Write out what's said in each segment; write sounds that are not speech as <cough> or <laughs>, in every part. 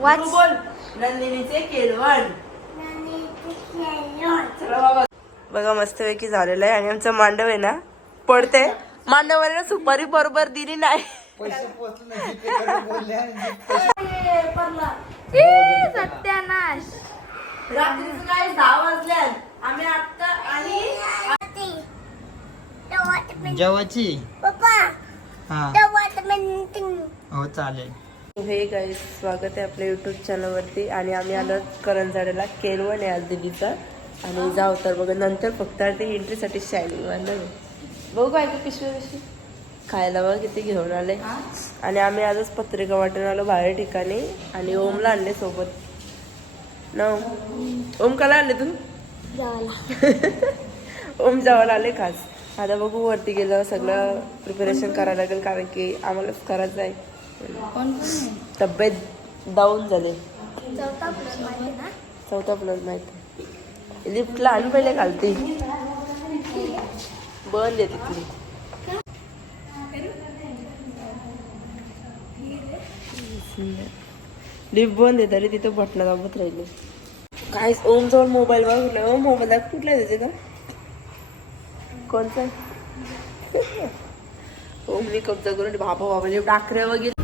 वाच. बोल. नंदिनीचे केलवण चला बाबा बघा मस्तपैकी झालेलं आहे आणि आमचं मांडव आहे ना पडते. मांडवाला सुपारी बरोबर दिली नाही. सत्यानाश. रात्रीचं काय? दहा वाजल्यात. आम्ही आता आणि जेवायची? हा. हो चालेल. हे गाईज स्वागत आहे आपल्या युट्यूब चॅनलवरती आणि आम्ही आलो करंजाड्याला केलवण आहे आज दिदीचा. आणि जाऊ तर बघा नंतर फक्त ते एंट्रीसाठी शायनिंग वाढलं बघू काय का पिशवी पिशवी खायला बघ किती घेऊन आले. आणि आम्ही आजच पत्रिका वाटून आलो बाहेर ठिकाणी. आणि ओमला आणले सोबत. ना ओम? कला आणले तू? <laughs> ओम जावाला आले खास. आता बघू वरती गेलं सगळं प्रिपरेशन करायला लागेल कारण की आम्हालाच करायचं आहे तब्येत डाऊन झाले. चौथा प्लस माहिती लिफ्टला आणि पहिले घालते बंद आहे तिथली लिफ्ट बंद आहे तरी तिथं बटणं दाबत राहिले. काय ओम जवळ मोबाईल बघितलं ओम मोबाईल कुठला त्याचे? का कोणता <laughs> ओम मी कब्जा करून बाबा बाबा लिफ्ट अकरा वगैरे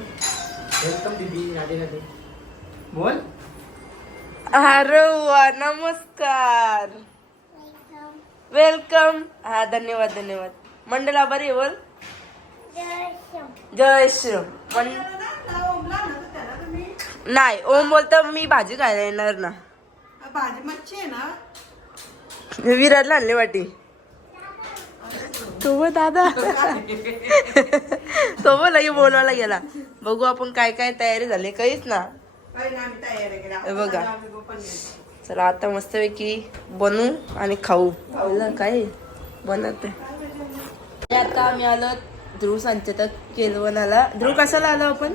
वेलकम दीदी राधे राधे बोल. अरे वा नमस्कार. वेलकम हा धन्यवाद धन्यवाद. मंडला बरी आहे बोल. जय मं- नाही ओम बोलतो मी भाजी खायला येणार ना. भाजी मच्छी आहे ना? विराटला आणली वाटी. तो दादा. तो <laughs> बघ लगे बोलवायला गेला. बघू आपण काय काय तयारी झाली काहीच ना? काही नाही आम्ही तयारी केली बघा. चला आता मस्तपैकी बनवू आणि खाऊ. काय? बनवते. आता आम्ही आलो ध्रुव संचेत केलवनाला ध्रुव कशाला आलो आपण?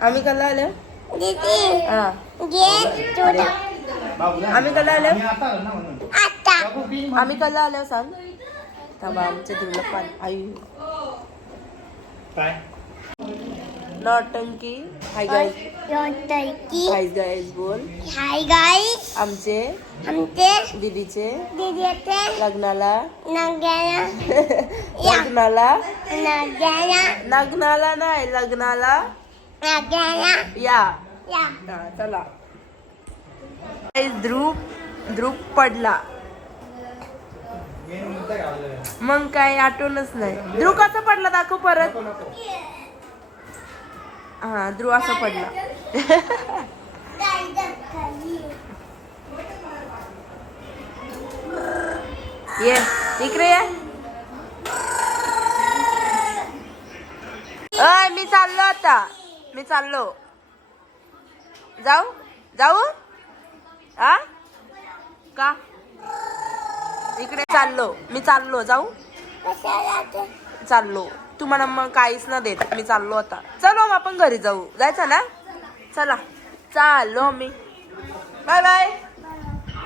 आम्ही कला आलो? हा. आम्ही कला आलो? आलो. आम्ही कला आलो सांग? थांबा आमच्या ध्रुवला पान. आई. काय? नौटंकी हाय गाईज हाय गाईज बोल हाय गाईस आमचे आमचे दीदीचे दीदीचे लग्नाला नग्याला लग्नाला नग्याला लग्नाला नाही लग्नाला नग्याला या या हा, चला ध्रुव ध्रुव पडला गेम नंतर घालूया. मग काय आठवणच नाही ध्रुव कसा पडला दाखव परत हा ध्रुव असा पडला. ये इकडे ये. अय मी चाललो आता. मी चाललो. जाऊ? जाऊ? आ? का? इकडे चाललो. मी चाललो. जाऊ? चाललो. तुम्हाला मग काहीच ना देत. मी चाललो आता. चलो मग आपण घरी जाऊ. जायचं ना? चला. चाललो मी. बाय बाय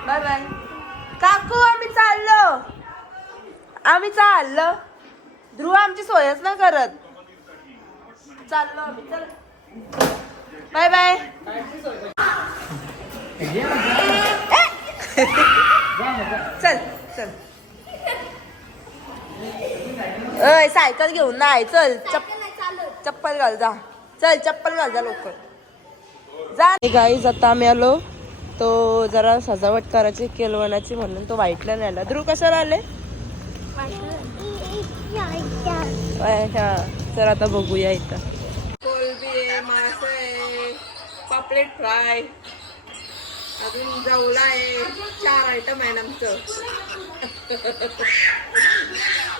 बाय बाय काकू आम्ही चाललो. आम्ही चाललो. ध्रुव आमची सोयच ना करत. चाललो आम्ही. चल. Bye bye. <laughs> चल चल. अय सायकल घेऊन नाही. चल चप चप्पल घाल जा. चल चप्पल घाल जा लवकर. जा. गाईज आता आम्ही आलो. तो जरा सजावट करायची केलवणाची म्हणून तो व्हाईटला नाही आला. ध्रुव कशाला आले? तर आता बघूया इथं. कोलबी आहे मासे आहे पापलेट फ्राय. अजून जवला आहे. चार आयटम आहे आमचं. <laughs>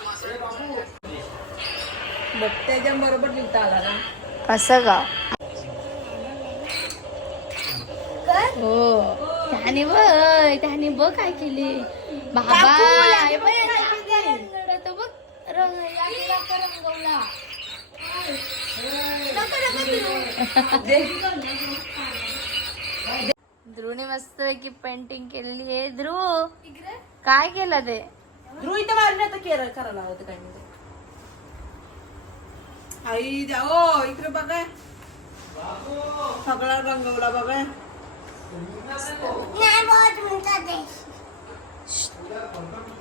बघ त्याच्या बरोबर लिहिता आला ना. असं का? हो. त्याने बघ त्याने बघ काय केली. बाबा हे बघ, बघ. ध्रुवने मस्त पैकी पेंटिंग केलेली आहे. ध्रुव काय केलं ते? ध्रुव इथं मारले आता केरळ करायला होतं काही नाही. आई द्या. ओ इकडे बघा सगळा रंगवला बघा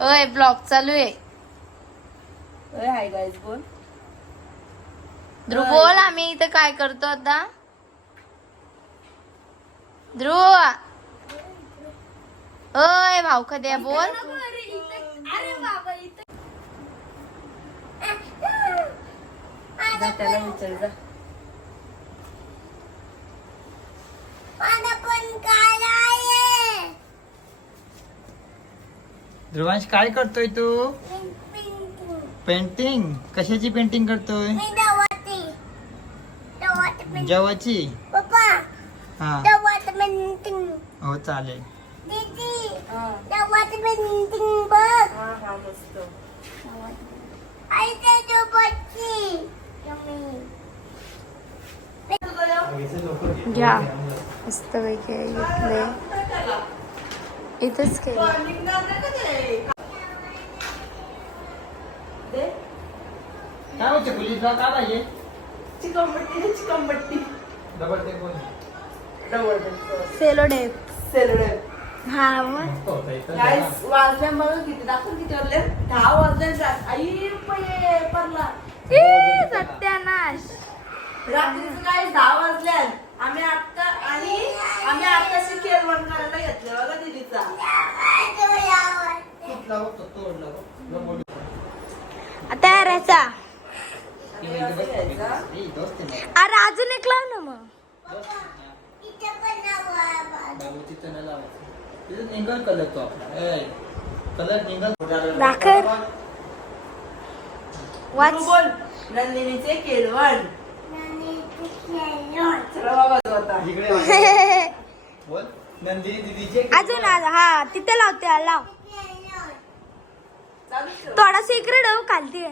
ओय ब्लॉग चालू आहे. अरे हाय गाईज बोल. ध्रुव बोल आम्ही इथं काय करतो आता? ध्रुव. ओय भाऊ कद्या बोल. जा त्याला विचार जा. ध्रुवांश काय करतोय तू? पेंटिंग. कशाची पेंटिंग करतोय? जवाची? पप्पा हा. हो चालेल. दीदी हा. पेंटिंग बघ हा हा मस्त आईच्या सोबतची घ्या मस्त पैकी घेतले इथंच केलं. काय होते पोलीसला पाहिजे? डबल टेप सेलो हा मग. गाईस वाजल्या किती दाखवून किती वाजले दहा वाजले आई पये परला सत्यानाश. रात्रीचं काय दहा वाजल्यात. आम्ही आता आणि आम्ही आताशी केरवण करायला घेतलं बघा दिदीचा. आता राहायचा. अरे अजून एक लाव ना मग. निघल कलर तो आपला. ए, कलर निघल. दाखल. तू वाच बोल. नंदिनीचे केळवण चला बाबा तो आता इकडे आहे. बोल नंदिनी दिदीचे अजून आज हा तिथे लावते हा, लाव. थोडासा इकडे ठेव खालती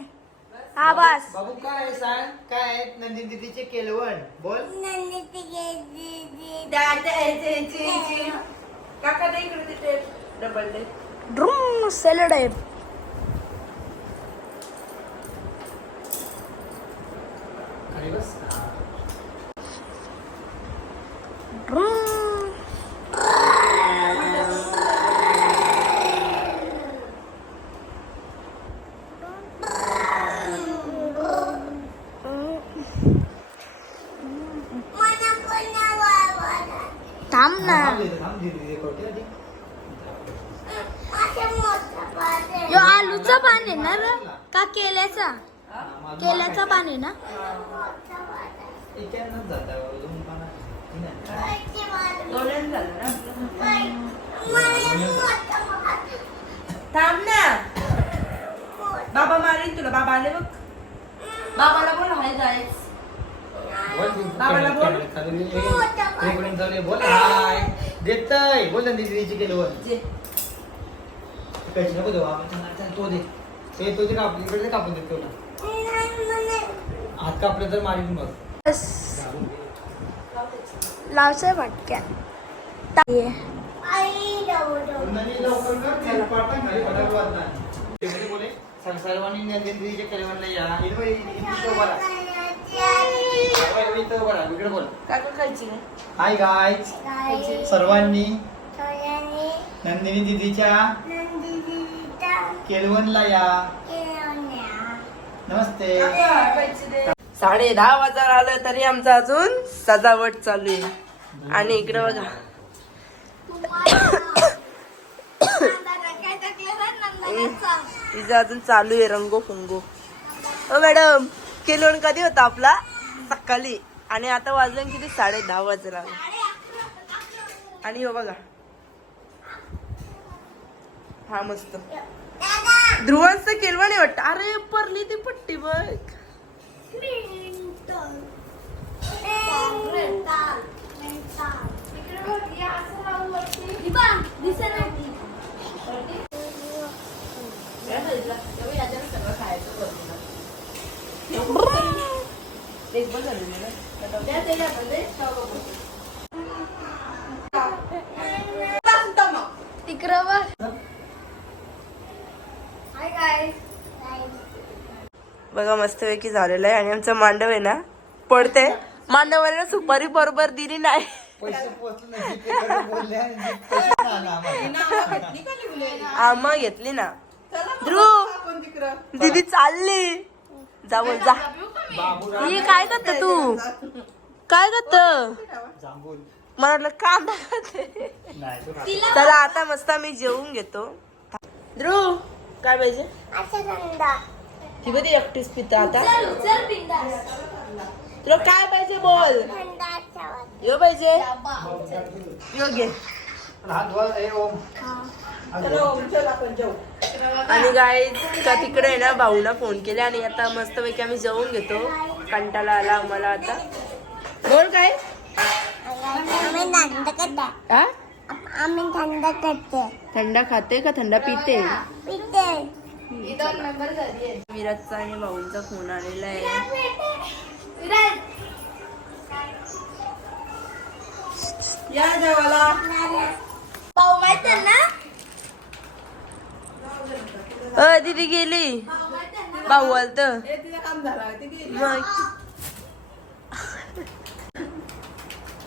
हा बस. बाबू काय आहे सांग? काय आहे नंदिनी दिदीचे केलवण? बोल. काका दे इकडे डबल टेप ड्रूम सेलो डेप खाली बस ड्रूम थांब ना. यो आलूचा पान आहे ना का केल्याचा? केल्याचा पान आहे ना? ना थांब ना. बाबा मारेन तुला. बाबा आले बघ. बाबाला बोल हाय जायच बाबाला बोल. कॅमेरा चालू आहे. रेकॉर्डिंग चालू आहे. बोल. हाय. देतय. बोल नंदिनी दिदीचे जे पैसे नको देऊ आपण चल, तो दे. ते तो दे कापून इकडे दे कापून देतो तुला हात कापले तर मारीन मग. बस. लावचंय पटक्या नंदिनी लवकर कर, ते पाठवा खाली पटापट वाजणार. ते मध्ये बोले, सर- सर्वांनी नंदिनी दिदीच्या केलवणला या इथं उभा राहा. काका खायची ना हाय गाय सर्वांनी. नंदिनी दिदीच्या. केलवणला या. नमस्ते. साडे दहा वाजता आलं तरी आमचं अजून सजावट चालू आहे. आणि इकडे बघा. तिचं अजून चालू आहे रंगो फुंगो ओ मॅडम केलवण कधी होता आपला? सकाळी. आणि आता वाजले किती? साडे दहा वाजला. आणि हो बघा. हा मस्त. ध्रुवांचं केलवा नाही वाटत. अरे परली ती पट्टी बघ. बघ हाय काय बघा मस्तपैकी झालेलं आहे आणि आमचा मांडव आहे ना? पडते. मांडवाला सुपारी बरोबर दिली नाही? आम्हा घेतली ना. ध्रुव. दीदी चालली. जाऊ जा. ही काय करत तू? काय करत? मला वाटलं कांदा खाते. चला आता मस्त आम्ही जेवून घेतो. ध्रुव काय पाहिजे? ती कधी एकटीच पिता आता? तुला काय पाहिजे बोल? यो पाहिजे? यो घे. आपण जाऊ. आणि गाय का तिकडे आहे ना भाऊला फोन केले आणि आता मस्तपैकी आम्ही जेवून घेतो. कंटाळा आला आम्हाला आता. बोल काय? आम्ही थंड हा? खाते का थंडा पिते? विराजचा आणि भाऊंचा फोन आलेला आहे. या भाऊ माहीत आहे ना अ दीदी गेली. भाऊ आलत. मग.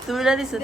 तुम्ही ना दिसत.